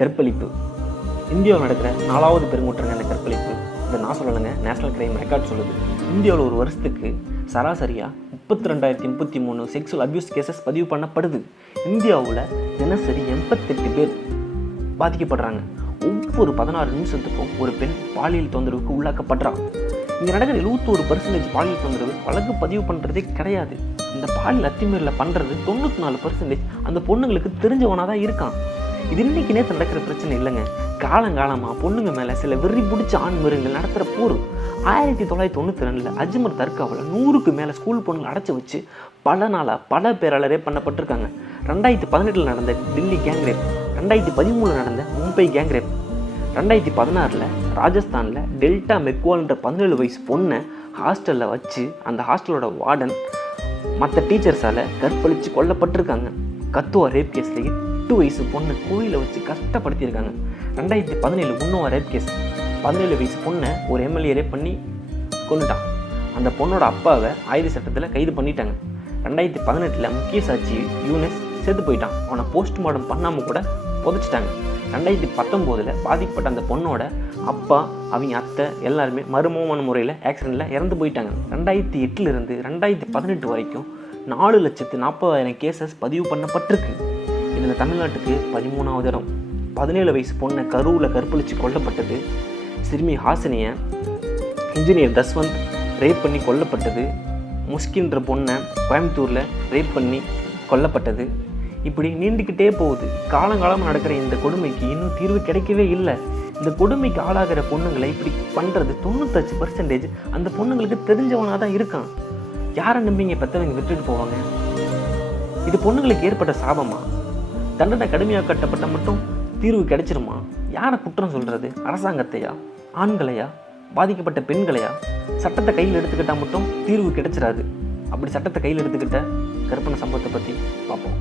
கற்பழிப்பு இந்தியாவில் நடக்கிற 4வது பெருங்குற்றங்க இந்த கற்பழிப்பு. இதை நான் சொல்லலைங்க, நேஷனல் கிரைம் ரெக்கார்ட் சொல்லுது. இந்தியாவில் ஒரு வருஷத்துக்கு சராசரியாக 32,033 செக்ஸுவல் அப்யூஸ் கேசஸ் பதிவு பண்ணப்படுது. இந்தியாவில் தினசரி 88 பேர் பாதிக்கப்படுறாங்க. ஒவ்வொரு 16 நிமிஷத்துக்கும் ஒரு பெண் பாலியல் தொந்தரவுக்கு உள்ளாக்கப்படுறாங்க. இங்கே நடக்கிற 71% பாலியல் தொந்தரவு வழக்கு பதிவு பண்ணுறதே கிடையாது. இந்த பாலியல் அத்துமீறலில் பண்ணுறது 94% அந்த பொண்ணுங்களுக்கு தெரிஞ்சவனாக தான் இருக்கான். இது இன்னைக்கு நேற்று நடக்கிற பிரச்சனை இல்லைங்க. காலங்காலமாக பொண்ணுங்க மேலே சில வெறி பிடிச்ச ஆண் மிருகங்கள் நடத்துகிற போர். 1992 அஜ்மர் தர்காவில் 100க்கு மேலே ஸ்கூல் பொண்ணுங்களை அடைச்சி வச்சு பல நாளாக பல பேரால் ரேப் பண்ணப்பட்டிருக்காங்க. 2018 நடந்த டெல்லி கேங் ரேப், 2013 நடந்த மும்பை கேங் ரேப், 2016 ராஜஸ்தானில் டெல்டா மெக்வால்ன்ற 17 வயசு பொண்ணை ஹாஸ்டலில் வச்சு அந்த ஹாஸ்டலோட வார்டன் மற்ற டீச்சர்ஸால் கற்பழித்து கொல்லப்பட்டிருக்காங்க. கத்துவா ரேப் கேஸில் 8 வயசு பொண்ணை கோயிலை வச்சு கஷ்டப்படுத்தியிருக்காங்க. 2017 இன்னும் ரேப் கேஸ், 17 வயசு பொண்ணை ஒரு எம்எல்ஏ ரேப் பண்ணி கொண்டுட்டான். அந்த பொண்ணோட அப்பாவை ஆயுத சட்டத்தில் கைது பண்ணிட்டாங்க. 2018 முக்கிய சாட்சி யூனஸ் செத்து போயிட்டான். அவனை போஸ்ட்மார்ட்டம் பண்ணாமல் கூட புதைச்சிட்டாங்க. 2019 பாதிக்கப்பட்ட அந்த பொண்ணோட அப்பா, அவங்க அத்தை எல்லாருமே மர்மமான முறையில் ஆக்சிடெண்ட்டில் இறந்து போயிட்டாங்க. 2008 2018 வரைக்கும் 4,40,000 கேசஸ் பதிவு பண்ணப்பட்டிருக்கு. இதில் தமிழ்நாட்டுக்கு 13வது இடம். 17 வயசு பொண்ணை கரூரில் கற்பழித்து கொல்லப்பட்டது. சிறுமி ஹாசினியை இன்ஜினியர் தஸ்வந்த் ரேப் பண்ணி கொல்லப்பட்டது. முஸ்கின்ற பொண்ணை கோயம்புத்தூரில் ரேப் பண்ணி கொல்லப்பட்டது. இப்படி நீண்டுக்கிட்டே போகுது. காலங்காலமாக நடக்கிற இந்த கொடுமைக்கு இன்னும் தீர்வு கிடைக்கவே இல்லை. இந்த கொடுமைக்கு ஆளாகிற பொண்ணுங்களை இப்படி பண்ணுறது 95% அந்த பொண்ணுங்களுக்கு தெரிஞ்சவனாக தான் இருக்கான். யாரை நம்பிங்க பெற்றவங்க விட்டுட்டு போவாங்க? இது பொண்ணுங்களுக்கு ஏற்பட்ட சாபமா? தண்டனை கடுமையாக கட்டப்பட்ட மட்டும் தீர்வு கிடைச்சிருமா? யாரை குற்றம் சொல்கிறது? அரசாங்கத்தையா, ஆண்களையா, பாதிக்கப்பட்ட பெண்களையா? சட்டத்தை கையில் எடுத்துக்கிட்டால் மட்டும் தீர்வு கிடைச்சிடாது. அப்படி சட்டத்தை கையில் எடுத்துக்கிட்ட கற்பனை சம்பவத்தை பற்றி பார்ப்போம்.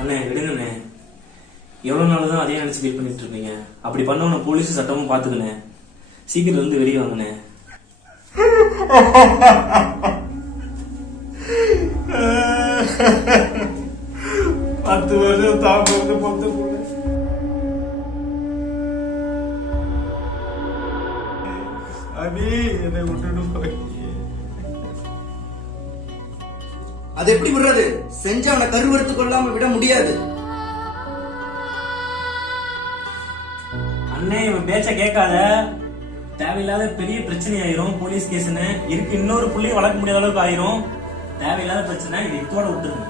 அண்ணே விடுங்கண்ணே, எவ்வளவு நாள் தான் அதே நினைச்சு ஃபீல் பண்ணிட்டு இருப்பீங்க? அப்படி பண்ணவன போலீஸ் சட்டமும் பாத்துக்கண்ணே. சீக்கிரம் இருந்து வெளியே வாங்கண்ணே. பத்து வருஷம் தாங்க பொறுத்த அபி என்னை விட்டுட்டு அது எப்படி விடுறது? செஞ்சவனை கருவறுத்து கொள்ளாம விட முடியாது. அண்ணே இவன் பேச்ச கேட்காத. தேவையில்லாத பெரிய பிரச்சனை ஆயிரும். போலீஸ் கேஸ்ன்னு இருக்கு, இன்னொரு புள்ளையும் வளர்க்க முடியாத அளவுக்கு ஆயிரும். தேவையில்லாத பிரச்சனை, இது இதோட விட்டுருங்க.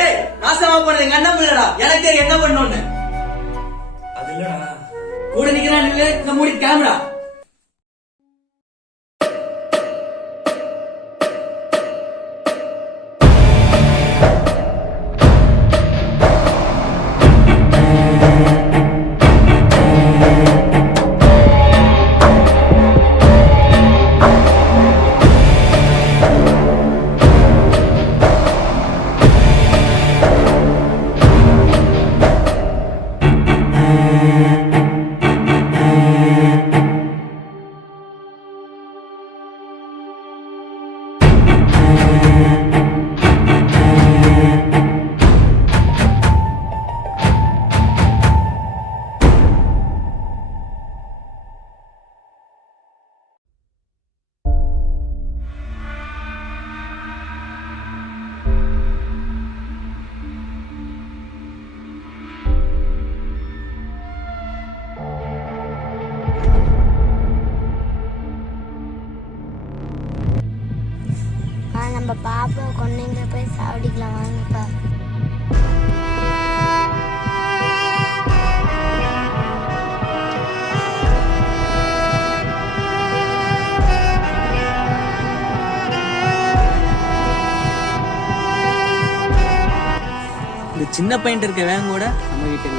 ஏய், நாசமா போனது எங்க அண்ணன் பிள்ளடா. எனக்கு தெரியும் என்ன பண்ணணும்னு. அது இல்லடா, கூட நிக்கிறான் இந்த மூடி கேமரா. நம்ம பாப்பா கொண்டீங்க போய் சாப்பிடிக்கலாம் வாங்கப்பா. இந்த சின்ன பையன் இருக்க வேங்க கூட நம்ம வீட்டுல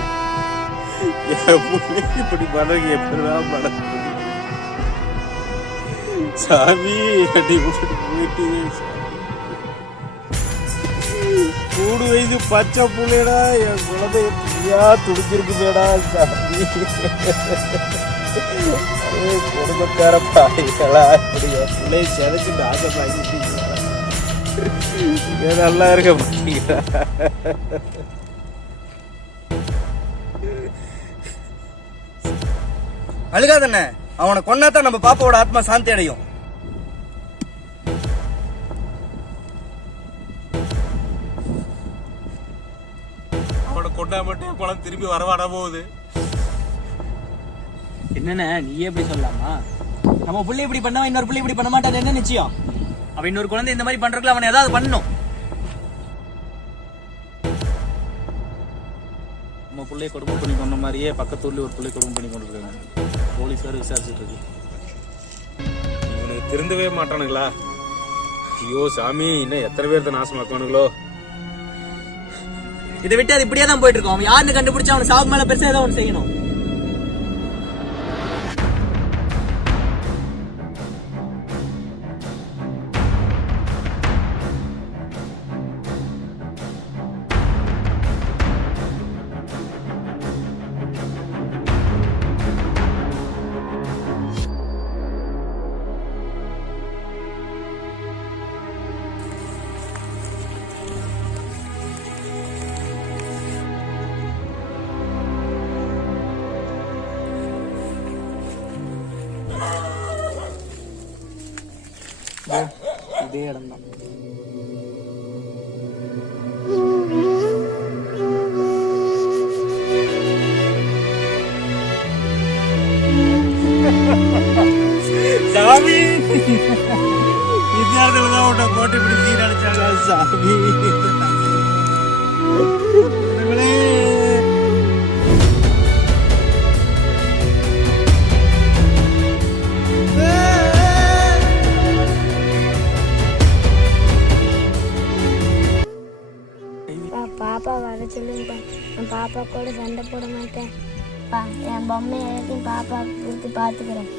இப்படி பண்றீங்க எப்படிதான் படம் சாமி அடி போயிட்டு கூடு வயசு பச்சை புள்ளைடா என் குழந்தையா துடிச்சிருக்குதேடா சாமி குடும்பக்கார பாய்களா இப்படி என் பிள்ளைய செதைச்சு நாசமாக்கிட்டீங்களா நல்லா இருக்க மாட்டீங்களா அழுகாதண்ணே, அவனை கொன்னாதான் நம்ம பாப்பாவோட ஆத்மா சாந்தி அடையும். அவனை கொண்டா மட்டும் குழந்தை திரும்பி வரவாட போகுது. என்னண்ணே நீயே இப்படி சொல்லலாமா? நம்ம புள்ளை இப்படி பண்ணா இன்னொரு புள்ளை இப்படி பண்ண மாட்டான் என்ன நிச்சயம்? அவன் இன்னொரு குழந்தை இந்த மாதிரி பண்றதுல அவனை ஏதாவது பண்ணணும். நம்ம பிள்ளைய கொடுமை பண்ணி கொண்ட மாதிரியே பக்கத்து ஊர்ல ஒரு பிள்ளை கொடுமை பண்ணி கொண்டு இருக்காங்க. போலீஸார் விசாரிச்சுட்டு இருக்கு. இவனுக்கு திருந்தவே மாட்டானுங்களா? ஐயோ சாமி, இன்னும் எத்தனை பேர்த்த நாசமாக்குவானுங்களோ? இதை விட்டு அது இப்படியே தான் போயிட்டு இருக்கோம். அவன் யாருன்னு கண்டுபிடிச்சா அவன் சாவு மேல பெருசா ஏதாவது ஒன்று செய்யணும். இதே இடம் தான். சாமி, வித்தியாசத்துலதான் உன்னை போட்டு இப்படி சீரடிச்சாங்க சாமி. பாப்பா வர சொல்லுங்கப்பா. நான் பாப்பா கூட சண்டை போட மாட்டேன். என் பொம்மை எல்லாத்தையும் பாப்பா கொடுத்து பார்த்துக்கிறேன்.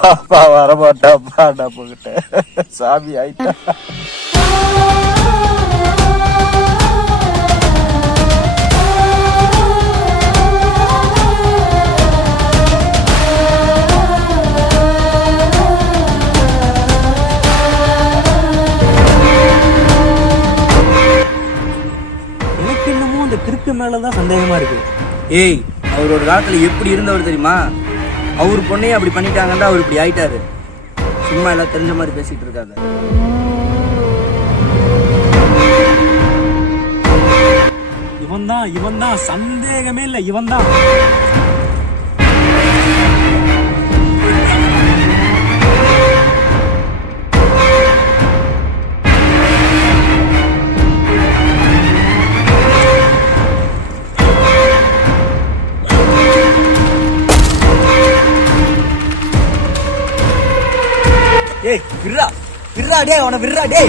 பாப்பா வரமாட்டாப்பா, நான் போகிட்டேன் சாமி ஆயிட்டா. எனக்கு இன்னமும் அந்த கிறுக்கு மேலதான் சந்தேகமா இருக்கு. ஏய், அவர் ஒரு காலத்துல எப்படி இருந்தவர் தெரியுமா? அவர் பொண்ணையே அப்படி பண்ணிட்டாங்கன்னா அவர் இப்படி ஆயிட்டாரு. சும்மா எல்லாம் தெரிஞ்ச மாதிரி பேசிட்டு இருக்காங்க. இவன் தான் சந்தேகமே இல்ல, இவன் தான். ஏய், விர்ரா டே, அவனை விர்ரா டே.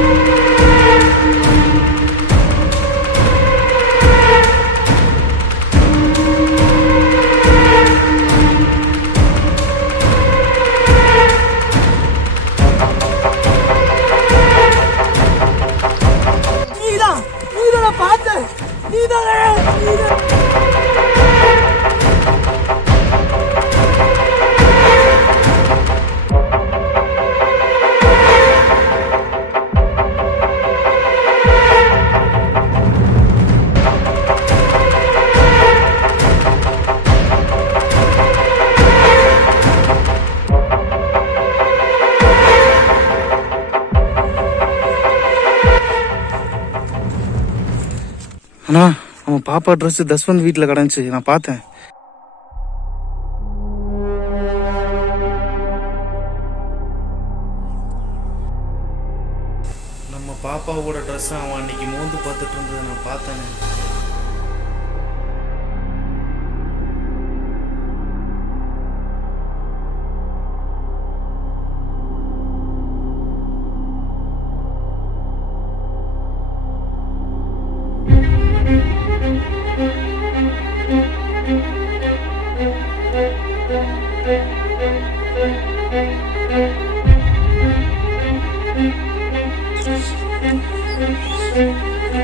நீதான் பார்த்த நீதான். அண்ணா, அவன் பாப்பா ட்ரெஸ் தஸ்வந்த் வீட்டில் கிடந்துச்சு, நான் பார்த்தேன். பாப்பாவோட ட்ரெஸ் அவன் அன்னைக்கு மோந்து பார்த்துட்டு இருந்ததை நான் பார்த்தேனே.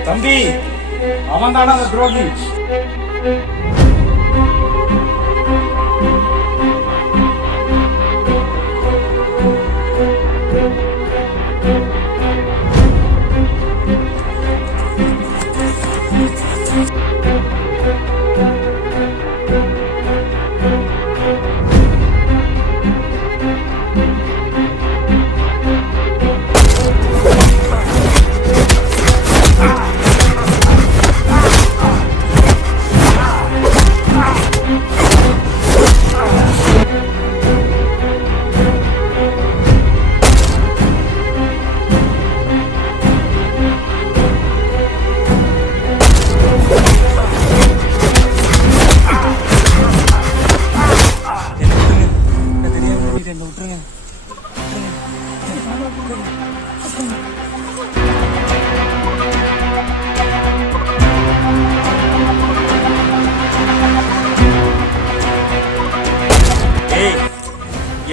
தம்பி, அவன் தானே அந்த துரோகி.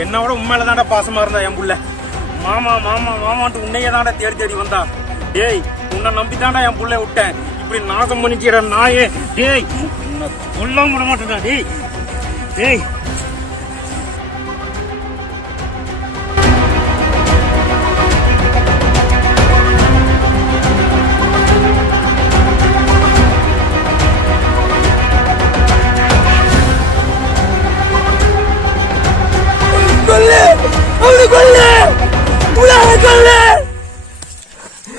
என்னோட உண்மையில தான்டா பாசமா இருந்தா என் புள்ள. மாமா மாமா மாமான்ட்டு உன்னையே தான்டா தேடி தேடி வந்தா. டேய், உன்னை நம்பி தான்டா என் புள்ள விட்டேன். இப்படி நாசம் பண்ணிக்கிற நாயே. டேய், உன்னை கொல்லாம விட மாட்டேன்டா. டேய் டேய்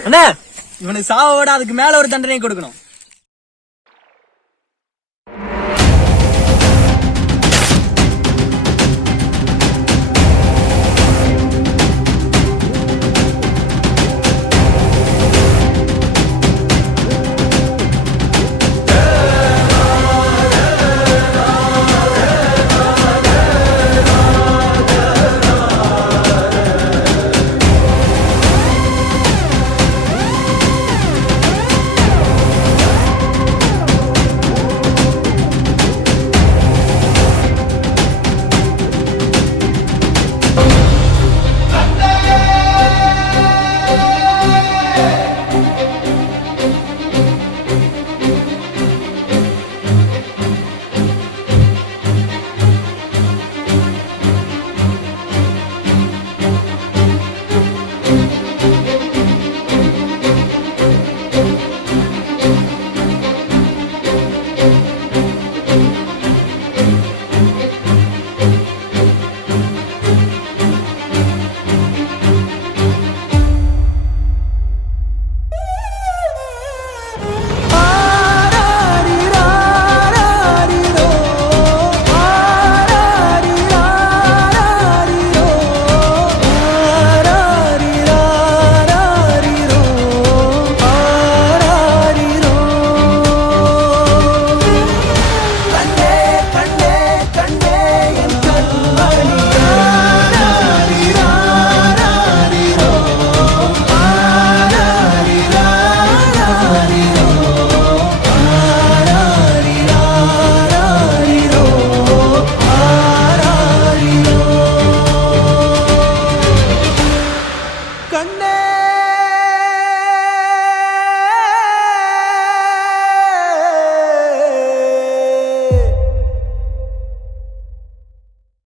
அண்ணா, இவனுக்கு சாவோட அதுக்கு மேல ஒரு தண்டனை கொடுக்கணும்.